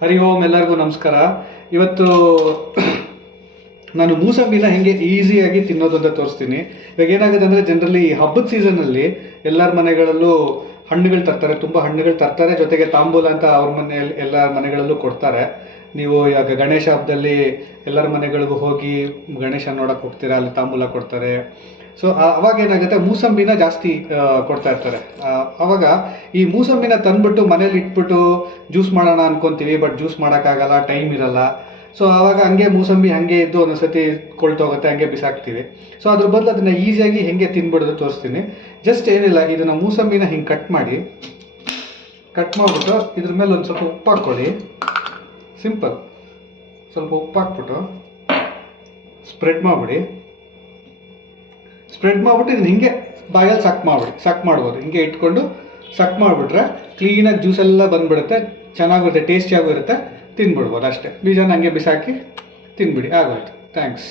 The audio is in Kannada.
ಹರಿ ಓಂ, ಎಲ್ಲರಿಗೂ ನಮಸ್ಕಾರ. ಇವತ್ತು ನಾನು ಮೂಸಂಬಿನ ಹೆಂಗೆ ಈಸಿಯಾಗಿ ತಿನ್ನೋದು ಅಂತ ತೋರಿಸ್ತೀನಿ. ಇವಾಗ ಏನಾಗುತ್ತೆ ಅಂದರೆ, ಜನರಲಿ ಹಬ್ಬದ ಸೀಸನಲ್ಲಿ ಎಲ್ಲರ ಮನೆಗಳಲ್ಲೂ ಹಣ್ಣುಗಳು ತರ್ತಾರೆ, ತುಂಬ ಹಣ್ಣುಗಳು ತರ್ತಾರೆ. ಜೊತೆಗೆ ತಾಂಬೂಲ ಅಂತ ಅವ್ರ ಮನೆಯಲ್ಲಿ ಎಲ್ಲ ಮನೆಗಳಲ್ಲೂ ಕೊಡ್ತಾರೆ. ನೀವು ಇವಾಗ ಗಣೇಶ ಹಬ್ಬದಲ್ಲಿ ಎಲ್ಲರ ಮನೆಗಳಿಗೂ ಹೋಗಿ ಗಣೇಶ ನೋಡೋಕೆ ಹೋಗ್ತೀರಾ, ಅಲ್ಲಿ ತಾಂಬೂಲ ಕೊಡ್ತಾರೆ. ಸೊ ಅವಾಗ ಏನಾಗುತ್ತೆ, ಮೂಸಂಬಿನ ಜಾಸ್ತಿ ಕೊಡ್ತಾ ಇರ್ತಾರೆ. ಅವಾಗ ಈ ಮೂಸಂಬಿನ ತಂದ್ಬಿಟ್ಟು ಮನೇಲಿ ಇಟ್ಬಿಟ್ಟು ಜ್ಯೂಸ್ ಮಾಡೋಣ ಅನ್ಕೊತೀವಿ, ಬಟ್ ಜ್ಯೂಸ್ ಮಾಡೋಕ್ಕಾಗಲ್ಲ, ಟೈಮ್ ಇರಲ್ಲ. ಸೊ ಆವಾಗ ಹಂಗೆ ಮೂಸಂಬಿ ಹಂಗೆ ಇದ್ದು ಒಂದೊಂದ್ಸತಿ ಕೊಳ್ತೋಗುತ್ತೆ, ಹಂಗೆ ಬಿಸಾಕ್ತೀವಿ. ಸೊ ಅದ್ರ ಬದಲು ಅದನ್ನು ಈಸಿಯಾಗಿ ಹೆಂಗೆ ತಿನ್ಬಿಡೋದು ತೋರಿಸ್ತೀನಿ. ಜಸ್ಟ್ ಏನಿಲ್ಲ, ಇದನ್ನು ಮೂಸಂಬಿನ ಹಿಂಗೆ ಕಟ್ ಮಾಡಿಬಿಟ್ಟು ಇದ್ರ ಮೇಲೆ ಒಂದು ಸ್ವಲ್ಪ ಉಪ್ಪು ಹಾಕ್ಕೊಳ್ಳಿ. ಸಿಂಪಲ್. ಸ್ವಲ್ಪ ಉಪ್ಪು ಹಾಕ್ಬಿಟ್ಟು ಸ್ಪ್ರೆಡ್ ಮಾಡಿಬಿಟ್ಟು ಇದನ್ನ ಹಿಂಗೆ ಬಾಯಲ್ಲಿ ಸಕ್ ಮಾಡ್ಬೋದು. ಹಿಂಗೆ ಇಟ್ಕೊಂಡು ಸಕ್ ಮಾಡಿಬಿಟ್ರೆ ಕ್ಲೀನಾಗಿ ಜ್ಯೂಸ್ ಎಲ್ಲ ಬಂದುಬಿಡುತ್ತೆ, ಚೆನ್ನಾಗಿರುತ್ತೆ, ಟೇಸ್ಟಿಯಾಗೂ ಇರುತ್ತೆ. ತಿನ್ಬಿಡ್ಬೋದು ಅಷ್ಟೇ. ಬೀಜನ ಹಂಗೆ ಬಿಸಾಕಿ ತಿನ್ಬಿಡಿ, ಆಗೋಯ್ತು. ಥ್ಯಾಂಕ್ಸ್.